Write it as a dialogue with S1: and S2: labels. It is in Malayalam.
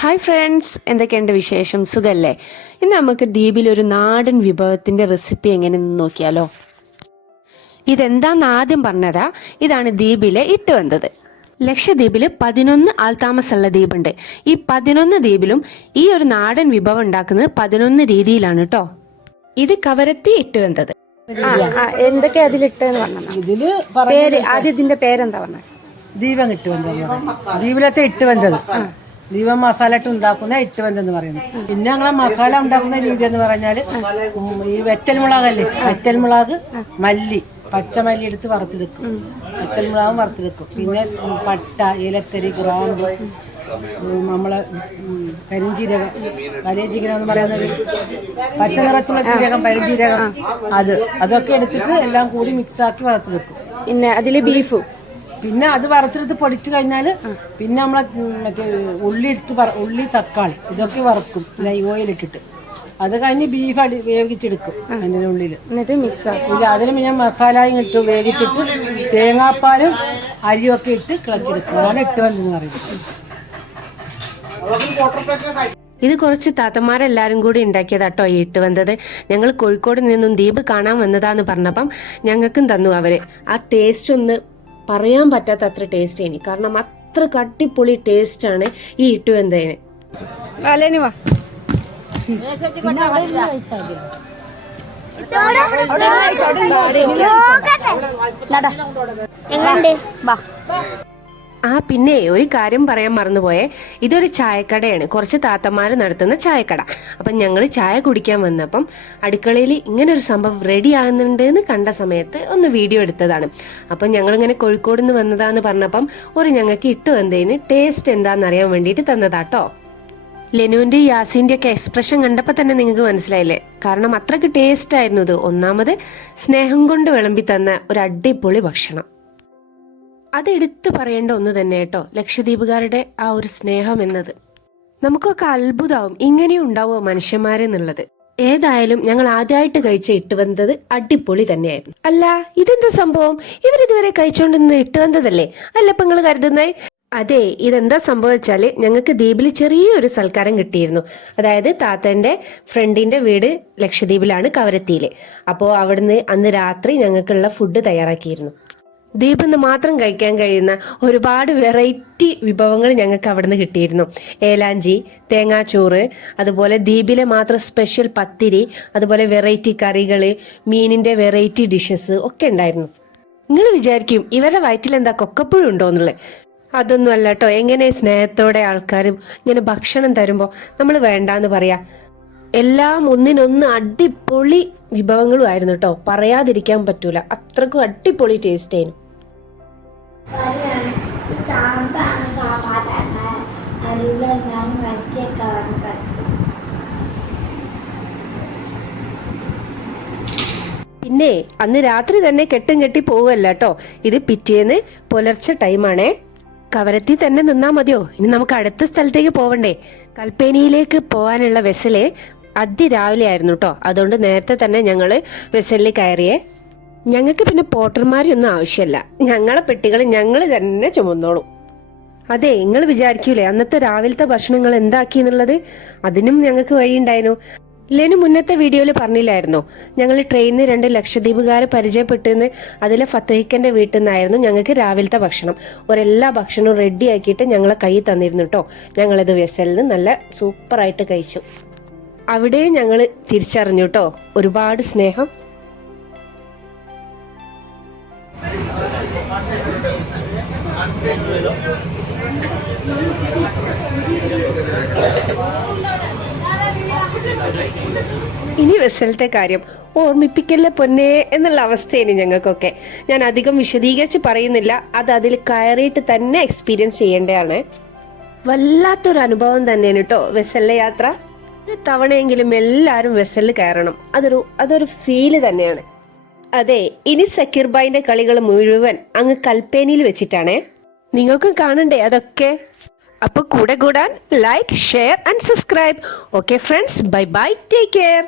S1: ഹായ് ഫ്രണ്ട്സ് എന്തൊക്കെയുണ്ട് വിശേഷം? സുഖല്ലേ? ഇന്ന് നമുക്ക് ദ്വീപിൽ ഒരു നാടൻ വിഭവത്തിന്റെ റെസിപ്പി എങ്ങനെയെന്ന് നോക്കിയാലോ. ഇതെന്താന്ന് ആദ്യം പറഞ്ഞുതരാം ഇതാണ് ദ്വീപിലെ ഇട്ട് വന്നത്. ലക്ഷദ്വീപിൽ പതിനൊന്ന് ആൾതാമസമുള്ള ദ്വീപുണ്ട്. ഈ പതിനൊന്ന് ദ്വീപിലും ഈ ഒരു നാടൻ വിഭവം ഉണ്ടാക്കുന്നത് പതിനൊന്ന് രീതിയിലാണ് കേട്ടോ ഇത് കവരത്തി ഇട്ട്
S2: വന്നത്. എന്തൊക്കെയാ എന്തൊക്കെ അതിലിട്ടെന്ന് പറഞ്ഞു?
S3: ഇതിൽ
S2: പേര് ആദ്യം ഇതിന്റെ പേരെന്താ പറഞ്ഞത്
S3: ദീപം ഇട്ട് വന്നത്. ദീപിലത്തെ ഇട്ടുവെന്തത് ദീപം മസാല ഇട്ട് ഉണ്ടാക്കുന്ന ഇട്ടുവെന്തെന്ന് പറയുന്നത്? പിന്നെ ഞങ്ങളെ മസാല ഉണ്ടാക്കുന്ന രീതി എന്ന് പറഞ്ഞാൽ ഈ വെറ്റൽമുളകല്ലേ വെറ്റൽമുളക് മല്ലി പച്ചമല്ലി എടുത്ത് വറുത്തെടുക്കും. വെറ്റൽമുളകും വറുത്തെടുക്കും. പിന്നെ പട്ട ഇലത്തരി ഗ്രാമ്പ് നമ്മളെ കരിഞ്ജീരകം വലിയ എന്ന് പറയുന്നത് പച്ച നിറച്ചുള്ള ജീരകം പരിഞ്ജീരകം അത്. അതൊക്കെ എടുത്തിട്ട് എല്ലാം കൂടി മിക്സാക്കി വറുത്തെടുക്കും.
S2: പിന്നെ അതിൽ ബീഫ്
S3: പിന്നെ അത് വറുത്തെടുത്ത് പൊടിച്ചു കഴിഞ്ഞാൽ പിന്നെ നമ്മളെ മറ്റേ ഉള്ളി ഇട്ട് ഉള്ളി തക്കാളി ഇതൊക്കെ വറുക്കും. ഓയിലിട്ടിട്ട്. അത് കഴിഞ്ഞ് ബീഫ് അടി വേവിച്ചെടുക്കും അതിന്റെ ഉള്ളിൽ
S2: എന്നിട്ട് മിക്സ് ആക്കും.
S3: ഇല്ല അതിന് പിന്നെ മസാലയും ഇട്ട് വേവിച്ചിട്ട് തേങ്ങാപ്പാലും അരിയും ഒക്കെ ഇട്ട് കിളച്ചെടുക്കും അതാണ് ഇട്ട് വന്നെന്ന് പറയുന്നത്.
S1: ഇത് കുറച്ച് താത്തമാരെല്ലാരും കൂടി ഉണ്ടാക്കിയതാട്ടോ ഈ ഇട്ട് വന്നത്. ഞങ്ങൾ കോഴിക്കോട് നിന്നും ദ്വീപ് കാണാൻ വന്നതാന്ന് പറഞ്ഞപ്പം ഞങ്ങൾക്കും തന്നു അവർ. ആ ടേസ്റ്റ് ഒന്ന് പറയാൻ പറ്റാത്ത അത്ര ടേസ്റ്റ് ഇനി. കാരണം അത്ര കട്ടിപ്പൊളി ടേസ്റ്റ് ആണ് ഈ ഇട്ടു
S2: എന്തേന് വാ.
S1: ആ പിന്നെ ഒരു കാര്യം പറയാൻ മറന്നുപോയെ. ഇതൊരു ചായക്കടയാണ്. കുറച്ച് താത്തമാര് നടത്തുന്ന ചായക്കട. അപ്പം ഞങ്ങൾ ചായ കുടിക്കാൻ വന്നപ്പം അടുക്കളയിൽ ഇങ്ങനെ ഒരു സംഭവം റെഡി ആകുന്നുണ്ട് എന്ന് കണ്ട സമയത്ത് ഒന്ന് വീഡിയോ എടുത്തതാണ്. അപ്പം ഞങ്ങളിങ്ങനെ കോഴിക്കോട് നിന്ന് വന്നതാന്ന് പറഞ്ഞപ്പം ഒരു ഞങ്ങൾക്ക് ഇട്ട് വന്നതിന് ടേസ്റ്റ് എന്താന്ന് അറിയാൻ വേണ്ടിയിട്ട് തന്നതാട്ടോ. ലെനുവിന്റെ യാസിന്റെ ഒക്കെ എക്സ്പ്രഷൻ കണ്ടപ്പോൾ തന്നെ നിങ്ങൾക്ക് മനസ്സിലായില്ലേ? കാരണം അത്രയ്ക്ക് ടേസ്റ്റ് ആയിരുന്നു ഇത്. ഒന്നാമത് സ്നേഹം കൊണ്ട് വിളമ്പി തന്ന ഒരു അടിപൊളി ഭക്ഷണം. അത് എടുത്തു പറയേണ്ട ഒന്ന് തന്നെ കേട്ടോ ലക്ഷദ്വീപുകാരുടെ ആ ഒരു സ്നേഹം എന്നത്. നമുക്കൊക്കെ അത്ഭുതമാവും ഇങ്ങനെയും ഉണ്ടാവുമോ മനുഷ്യന്മാരെന്നുള്ളത് ഏതായാലും ഞങ്ങൾ ആദ്യമായിട്ട് കഴിച്ച ഇട്ടുവന്നത് അടിപൊളി തന്നെയായിരുന്നു. അല്ല ഇതെന്താ സംഭവം? ഇവരിതുവരെ കഴിച്ചോണ്ടിരുന്നത് ഇട്ടുവന്നതല്ലേ അല്ല ഇപ്പൊ നിങ്ങൾ കരുതുന്നേ? അതെ ഇതെന്താ സംഭവിച്ചാൽ ഞങ്ങൾക്ക് ദ്വീപിൽ ചെറിയൊരു സൽക്കാരം കിട്ടിയിരുന്നു. അതായത് താത്തന്റെ ഫ്രണ്ടിന്റെ വീട് ലക്ഷദ്വീപിലാണ് കവരത്തിയിലെ. അപ്പോ അവിടുന്ന് അന്ന് രാത്രി ഞങ്ങൾക്കുള്ള ഫുഡ് തയ്യാറാക്കിയിരുന്നു. ദ്വീപിൽ മാത്രം കഴിക്കാൻ കഴിയുന്ന ഒരുപാട് വെറൈറ്റി വിഭവങ്ങൾ ഞങ്ങൾക്ക് അവിടുന്ന് കിട്ടിയിരുന്നു. ഏലാഞ്ചി തേങ്ങാച്ചോറ് അതുപോലെ ദ്വീപിലെ മാത്രം സ്പെഷ്യൽ പത്തിരി അതുപോലെ വെറൈറ്റി കറികൾ മീനിന്റെ വെറൈറ്റി ഡിഷസ് ഒക്കെ ഉണ്ടായിരുന്നു. നിങ്ങൾ വിചാരിക്കും ഇവരുടെ വയറ്റിൽ എന്താ കൊക്കപ്പുഴ ഉണ്ടോ എന്നുള്ളത്. അതൊന്നും അല്ല കേട്ടോ എങ്ങനെ സ്നേഹത്തോടെ ആൾക്കാരും ഇങ്ങനെ ഭക്ഷണം തരുമ്പോൾ നമ്മൾ വേണ്ടാന്ന് പറയാ. എല്ലാം ഒന്നിനൊന്ന് അടിപൊളി വിഭവങ്ങളും ആയിരുന്നു കേട്ടോ പറയാതിരിക്കാൻ പറ്റൂല. അത്രക്കും അടിപൊളി ടേസ്റ്റ് ആയിരുന്നു.
S4: കറിയാണ്. സാമ്പാണ് സാമ്പാറാണ്. അരിലെല്ലാം കഴിച്ചൊക്കെ കഴിച്ചു
S1: പിന്നെ അന്ന് രാത്രി തന്നെ കെട്ടും കെട്ടി പോവല്ല കേട്ടോ ഇത് പിറ്റേന്ന് പുലർച്ചെ ടൈമാണേ. കവരത്തി തന്നെ നിന്നാ മതിയോ? ഇനി നമുക്ക് അടുത്ത സ്ഥലത്തേക്ക് പോവണ്ടേ? കൽപ്പേനിയിലേക്ക് പോകാനുള്ള വെസൽ അതിരാവിലെ ആയിരുന്നു കേട്ടോ അതുകൊണ്ട് നേരത്തെ തന്നെ ഞങ്ങൾ വെസലിൽ കയറിയേ. ഞങ്ങൾക്ക് പിന്നെ പോട്ടർമാരൊന്നും ആവശ്യമല്ല ഞങ്ങളെ പെട്ടികൾ ഞങ്ങൾ തന്നെ ചുമന്നോളും. അതെ നിങ്ങൾ വിചാരിക്കൂലേ അന്നത്തെ രാവിലത്തെ ഭക്ഷണങ്ങൾ എന്താക്കി എന്നുള്ളത്? അതിനും ഞങ്ങൾക്ക് വഴിയുണ്ടായിരുന്നു. ലെനു മുന്നത്തെ വീഡിയോയിൽ പറഞ്ഞില്ലായിരുന്നോ? ഞങ്ങൾ ട്രെയിനിന് രണ്ട് ലക്ഷദ്വീപുകാരെ പരിചയപ്പെട്ടെന്ന് അതിലെ ഫത്തേഹിക്കന്റെ വീട്ടിൽ നിന്നായിരുന്നു ഞങ്ങൾക്ക് രാവിലത്തെ ഭക്ഷണം. ഒരെല്ലാ ഭക്ഷണവും റെഡി ആക്കിയിട്ട് ഞങ്ങളെ കൈ തന്നിരുന്നു കേട്ടോ. ഞങ്ങളത് വെസലിന് നല്ല സൂപ്പറായിട്ട് കഴിച്ചു. അവിടെയും ഞങ്ങൾ തിരിച്ചറിഞ്ഞു കേട്ടോ. ഒരുപാട് സ്നേഹം. വെസലത്തെ കാര്യം ഓർമ്മിപ്പിക്കല്ലേ പൊന്നേ എന്നുള്ള അവസ്ഥയാണ് ഞങ്ങൾക്കൊക്കെ. ഞാൻ അധികം വിശദീകരിച്ച് പറയുന്നില്ല. അത് അതിൽ കയറിയിട്ട് തന്നെ എക്സ്പീരിയൻസ് ചെയ്യേണ്ടതാണ്. വല്ലാത്തൊരു അനുഭവം തന്നെയാണ് കേട്ടോ വെസലിലെ യാത്ര. ഒരു തവണയെങ്കിലും എല്ലാവരും വെസലിൽ കയറണം. അതൊരു അതൊരു ഫീൽ തന്നെയാണ്. അതെ ഇനി സക്കീർ ബായിന്റെ കളികൾ മുഴുവൻ അങ്ങ് കൽപ്പേനിയിൽ വെച്ചിട്ടാണേ. നിങ്ങൾക്കും കാണണ്ടേ അതൊക്കെ? അപ്പൊ കൂടെ കൂടാൻ like share and subscribe okay friends bye bye take care